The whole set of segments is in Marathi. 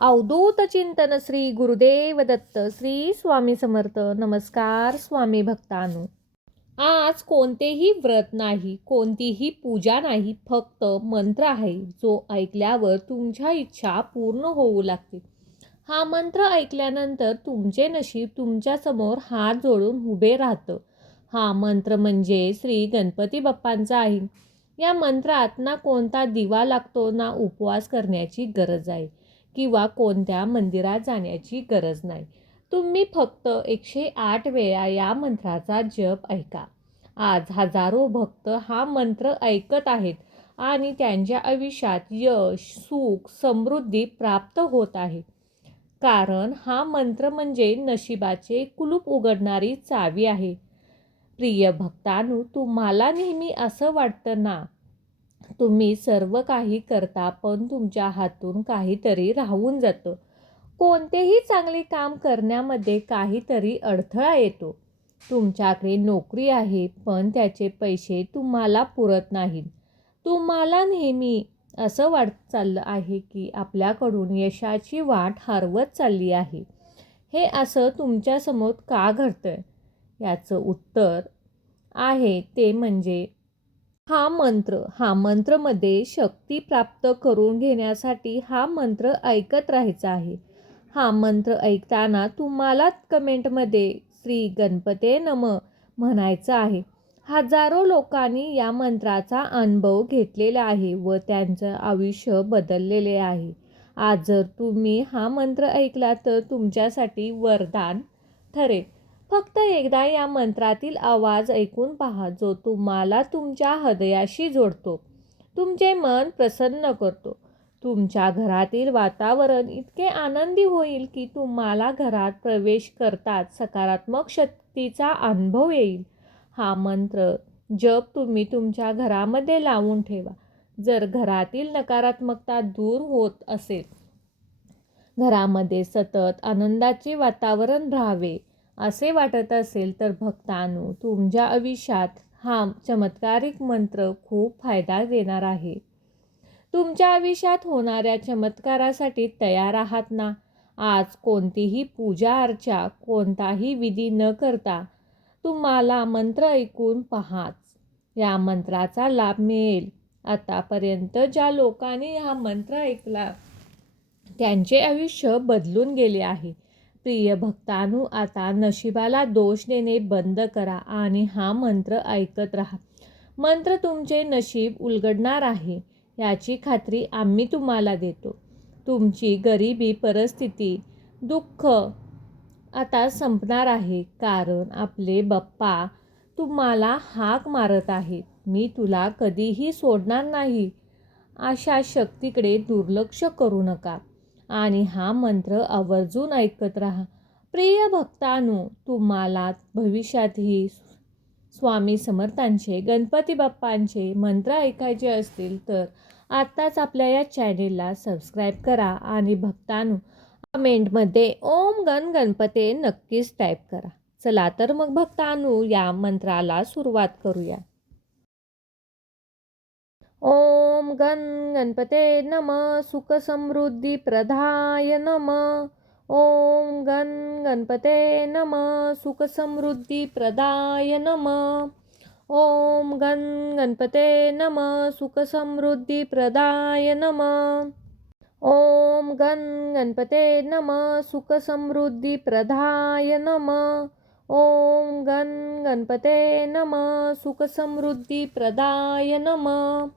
अवधूत चिंतन श्री गुरुदेव दत्त श्री स्वामी समर्थ. नमस्कार स्वामी भक्तांनो. आज कोणतेही व्रत नाही, कोणतीही पूजा नाही, फक्त मंत्र आहे जो ऐकल्यावर तुमच्या इच्छा पूर्ण होऊ लागते. हा मंत्र ऐकल्यानंतर तुमचे नशीब तुमच्या समोर हात जोडून उभे राहतं. हा मंत्र म्हणजे श्री गणपती बाप्पांचा आहे. या मंत्रात ना कोणता दिवा लागतो, ना उपवास करण्याची गरज आहे किंवा कोणत्या मंदिरात जाण्याची गरज नाही. तुम्ही फक्त 108 वेळा या मंत्राचा जप ऐका. आज हजारो भक्त हा मंत्र ऐकत आहेत आणि त्यांच्या आयुष्यात यश, सुख, समृद्धी प्राप्त होत आहे. कारण हा मंत्र म्हणजे नशिबाचे कुलूप उघडणारी चावी आहे. प्रिय भक्तांनो, तुम्हाला नेहमी असं वाटतं ना, तुम्ही सर्व काही करता पण तुमच्या हातून काहीतरी राहून जातं. कोणतेही चांगले काम करण्यामध्ये काहीतरी अडथळा येतो. तुमच्याकडे नोकरी आहे पण त्याचे पैसे तुम्हाला पुरत नाहीत. तुम्हाला नेहमी असं वाटत चाललं आहे की आपल्याकडून यशाची वाट हरवत चालली आहे. हे असं तुमच्यासमोर का घडतंय? याचं उत्तर आहे ते म्हणजे हा मंत्रमध्ये शक्ती प्राप्त करून घेण्यासाठी हा मंत्र ऐकत राहायचा आहे. हा मंत्र ऐकताना तुम्हाला कमेंटमध्ये श्री गणपते नमः म्हणायचं आहे. हजारो लोकांनी या मंत्राचा अनुभव घेतलेला आहे व त्यांचं आयुष्य बदललेले आहे. आज जर तुम्ही हा मंत्र ऐकला तर तुमच्यासाठी वरदान ठरेल. फक्त एकदा या मंत्रातील आवाज ऐकून पहा, जो तुम्हाला तुमच्या हृदयाशी जोडतो, तुमचे मन प्रसन्न करतो. तुमच्या घरातील वातावरण इतके आनंदी होईल की तुम्हाला घरात प्रवेश करताच सकारात्मक शक्तीचा अनुभव येईल. हा मंत्र जप तुम्ही तुमच्या घरामध्ये लावून ठेवा. जर घरातील नकारात्मकता दूर होत असेल, घरामध्ये सतत आनंदाचे वातावरण राहावे असे वाटत असेल तर भक्तांनो, तुमच्या आयुष्यात हा चमत्कारिक मंत्र खूप फायदा देणार आहे. तुमच्या आयुष्यात होणाऱ्या चमत्कारासाठी तयार आहात ना? आज कोणतीही पूजा अर्चा, कोणताही विधी न करता तुम्हाला मंत्र ऐकून पहाच या मंत्राचा लाभ मिळेल. आतापर्यंत ज्या लोकांनी हा मंत्र ऐकला त्यांचे आयुष्य बदलून गेले आहे. प्रिय भक्तांनो, आता नशिबाला दोष देणे बंद करा आणि हा मंत्र ऐकत राहा. मंत्र तुमचे नशीब उलगडणार आहे याची खात्री आम्ही तुम्हाला देतो. तुमची गरिबी परिस्थिती, दुःख आता संपणार आहे, कारण आपले बाप्पा तुम्हाला हाक मारत आहेत. मी तुला कधीही सोडणार नाही. अशा शक्तीकडे दुर्लक्ष करू नका आणि हा मंत्र आवर्जून ऐकत राहा. प्रिय भक्तांनो, तुम्हाला भविष्यातही स्वामी समर्थांचे, गणपती बाप्पांचे मंत्र ऐकायचे असतील तर आत्ताच आपल्या या चॅनेलला सबस्क्राईब करा आणि भक्तांनो, कमेंटमध्ये ओम गण गणपते नक्कीच टाईप करा. चला तर मग भक्तांनो, या मंत्राला सुरुवात करूया. ओम गण गणपते नमः सुख समृद्धी प्रदाय नमः. ओम गण गणपते नमः सुख समृद्धी प्रदाय नमः. ओम गण गणपते नमः सुख समृद्धी प्रदाय नमः. ओम गण गणपते नमः सुख समृद्धी प्रदाय नमः. ओम गण गणपते नमः सुख समृद्धी प्रदाय नमः.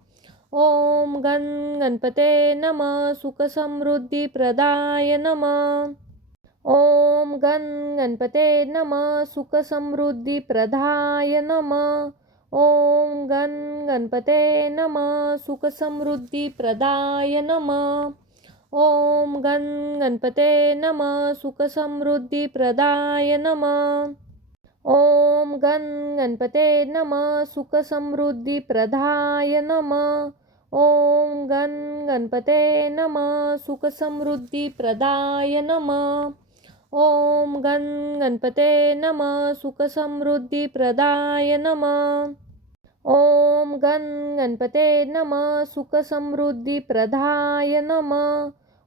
ओम गण गणपते नमः सुख समृद्धी प्रदाय नमः. ओम गण गणपते नमः सुख समृद्धी प्रदाय नमः. ओम गण गणपते नमः सुख समृद्धी प्रदाय नमः. ओम गण गणपते नमः सुख समृद्धी प्रदाय नमः. ओम गण गणपते नमः सुख समृद्धी प्रदाय नमः. ओम गण गणपते नमः सुख समृद्धी प्रदाय नमः. ओम गण गणपते नमः सुख समृद्धी प्रदाय नमः. ओम गण गणपते नमः सुख समृद्धी प्रदाय नमः.